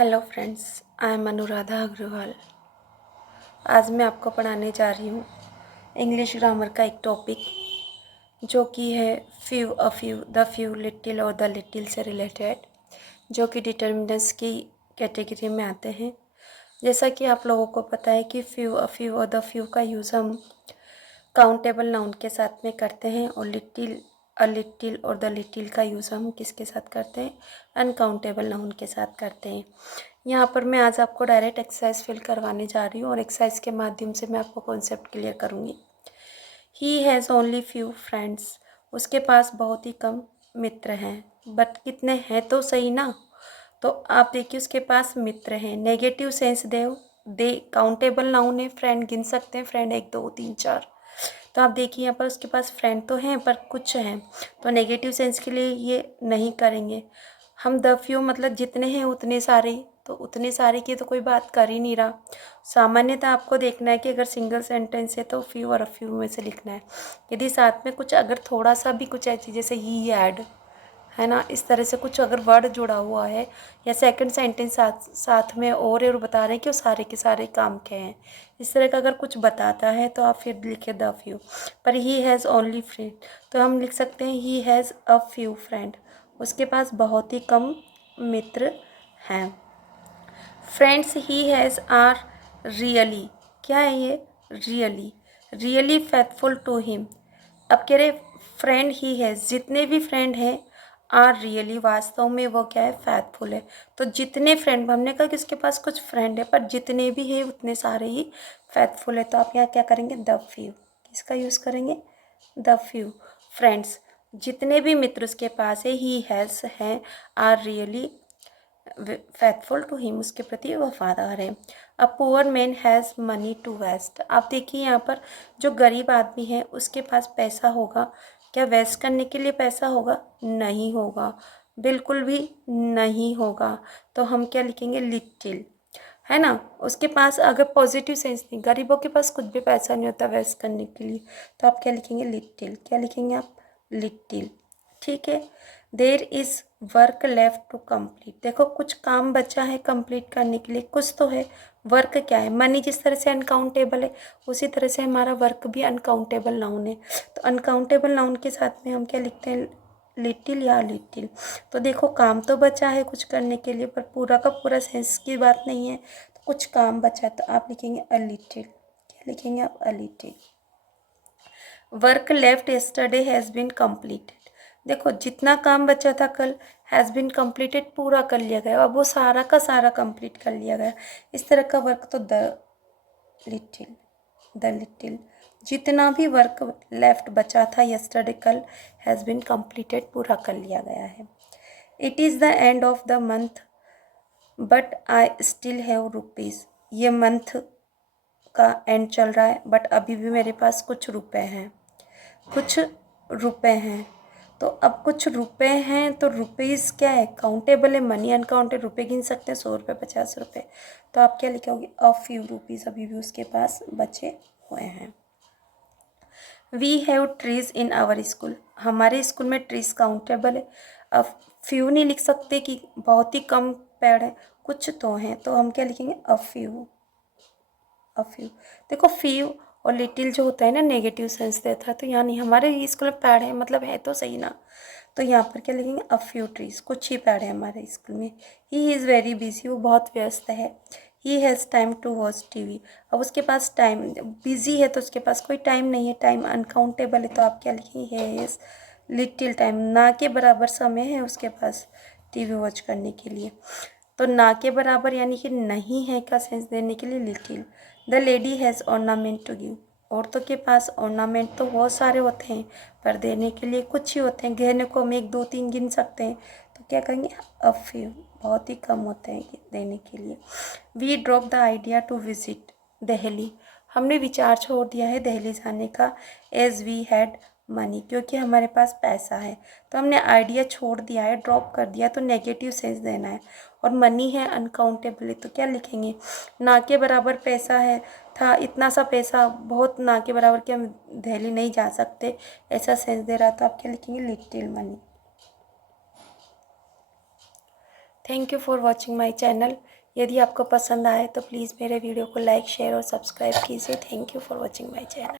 Hello friends, I am Anuradha Agrawal. आज मैं आपको पढ़ाने जा रही हूँ इंग्लिश ग्रामर का एक टॉपिक जो कि है few, a few, the few, little और द लिटिल से रिलेटेड, जो कि डिटर्मिनेंट्स की कैटेगरी में आते हैं। जैसा कि आप लोगों को पता है कि फ्यू, अ फ्यू और द फ्यू का यूज़ हम काउंटेबल नाउन के साथ में करते हैं और लिटिल, अ लिटिल और द लिटिल का यूज़ हम किसके साथ करते हैं? अनकाउंटेबल नाउन के साथ करते हैं। यहाँ पर मैं आज आपको डायरेक्ट एक्सरसाइज फिल करवाने जा रही हूँ और एक्सरसाइज के माध्यम से मैं आपको कॉन्सेप्ट क्लियर करूँगी। He has only few friends, उसके पास बहुत ही कम मित्र हैं। बट कितने हैं तो सही ना। तो आप देखिए उसके पास मित्र हैं, negative sense they countable noun है, फ्रेंड गिन सकते हैं, फ्रेंड 1 2 3 4। तो आप देखिए यहाँ पर उसके पास फ्रेंड तो हैं पर कुछ हैं, तो नेगेटिव सेंस के लिए ये नहीं करेंगे हम। द फ्यू मतलब जितने हैं उतने सारे, तो उतने सारे की तो कोई बात कर ही नहीं रहा। सामान्यतः आपको देखना है कि अगर सिंगल सेंटेंस है तो फ्यू और अ फ्यू में से लिखना है। यदि साथ में कुछ अगर थोड़ा सा भी कुछ ऐसी जैसे ही ऐड है ना, इस तरह से कुछ अगर वर्ड जुड़ा हुआ है या सेकंड सेंटेंस साथ में और बता रहे हैं कि वो सारे के सारे काम के हैं, इस तरह का अगर कुछ बताता है तो आप फिर लिखे द फ्यू। पर ही हैज़ ओनली फ्रेंड, तो हम लिख सकते हैं he has a few friend, उसके पास बहुत ही कम मित्र हैं। Friends he has are really, क्या है ये? Really, really faithful to him. अब कह रहे फ्रेंड ही है, जितने भी फ्रेंड हैं आर रियली, वास्तव में वो क्या है? फेथफुल है। तो जितने फ्रेंड, हमने कहा कि उसके पास कुछ फ्रेंड है पर जितने भी हैं उतने सारे ही फेथफुल है। तो आप यहाँ क्या करेंगे? द फ्यू, किसका यूज़ करेंगे? द फ्यू फ्रेंड्स, जितने भी मित्र उसके पास है, ही हैज़ हैं, are really faithful to him, उसके प्रति वफादार है। A poor man has money to waste. आप देखिए यहाँ पर जो गरीब आदमी है उसके पास पैसा होगा, क्या वेस्ट करने के लिए पैसा होगा? नहीं होगा, बिल्कुल भी नहीं होगा। तो हम क्या लिखेंगे? लिटिल, है ना। उसके पास अगर पॉजिटिव सेंस नहीं, गरीबों के पास कुछ भी पैसा नहीं होता वेस्ट करने के लिए, तो आप क्या लिखेंगे? लिटिल। क्या लिखेंगे आप? लिटिल, ठीक है। There is work left to complete, देखो कुछ काम बचा है कंप्लीट करने के लिए, कुछ तो है। वर्क क्या है? मनी जिस तरह से अनकाउंटेबल है उसी तरह से हमारा वर्क भी अनकाउंटेबल नाउन है। तो अनकाउंटेबल नाउन के साथ में हम क्या लिखते हैं? लिटिल या लिटिल। तो देखो काम तो बचा है कुछ करने के लिए पर पूरा का पूरा सेंस की बात नहीं है, तो कुछ काम बचा है, तो आप लिखेंगे अ लिटिल। क्या लिखेंगे आप? A little. Work left yesterday has been completed, देखो जितना काम बचा था कल, हैज़ बीन कम्प्लीटेड पूरा कर लिया गया, अब वो सारा का सारा कंप्लीट कर लिया गया। इस तरह का वर्क तो द लिटिल, द लिटिल। जितना भी वर्क लेफ्ट बचा था यस्टरडे कल, हैज़ बीन कम्प्लीटेड पूरा कर लिया गया है। It is the end of the month but I still have rupees, ये मंथ का एंड चल रहा है बट अभी भी मेरे पास कुछ रुपए हैं, कुछ रुपए हैं। तो अब कुछ रुपए हैं तो रुपीज़ क्या है? काउंटेबल है, मनी अनकाउंटेड, रुपए गिन सकते हैं, 100 रुपये, 50 रुपये। तो आप क्या लिखोगे? अ फ्यू रुपीज़ अभी भी उसके पास बचे हुए हैं। We have trees in our school, हमारे स्कूल में ट्रीज काउंटेबल है। अब फ्यू नहीं लिख सकते कि बहुत ही कम पेड़ है, कुछ तो हैं, तो हम क्या लिखेंगे? A few, a few. देखो फ्यू और लिटिल जो होता है ना नेगेटिव सेंस देता है, तो यहाँ नहीं, हमारे स्कूल में पेड़ है मतलब है तो सही ना। तो यहाँ पर क्या लिखेंगे? अ फ्यू ट्रीज, कुछ ही पेड़ है हमारे स्कूल में। ही इज़ वेरी बिजी, वो बहुत व्यस्त है। He has time to watch TV, अब उसके पास टाइम, बिजी है तो उसके पास कोई टाइम नहीं है, टाइम अनकाउंटेबल है, तो आप क्या लिखेंगे? हैज़ लिटिल टाइम, ना के बराबर समय है उसके पास टीवी वॉच करने के लिए। तो ना के बराबर यानी कि नहीं है का सेंस देने के लिए little. The lady has ornament to give, औरतों के पास ऑर्नामेंट तो बहुत सारे होते हैं पर देने के लिए कुछ ही होते हैं, गहने को हम 1 2 3 गिन सकते हैं, तो क्या कहेंगे? अ फ्यू, बहुत ही कम होते हैं देने के लिए। We drop the idea to visit Delhi, हमने विचार छोड़ दिया है दिल्ली जाने का। एज वी हैड मनी, क्योंकि हमारे पास पैसा है, तो हमने आइडिया छोड़ दिया है, ड्रॉप कर दिया, तो नेगेटिव सेंस देना है। और मनी है अनकाउंटेबल है, तो क्या लिखेंगे? ना के बराबर पैसा है, था इतना सा पैसा, बहुत ना के बराबर कि हम दिल्ली नहीं जा सकते, ऐसा सेंस दे रहा, तो आप क्या लिखेंगे? Little money. Thank you for watching my channel. यदि आपको पसंद आए तो प्लीज़ मेरे वीडियो को लाइक शेयर और सब्सक्राइब कीजिए। Thank you for watching my channel.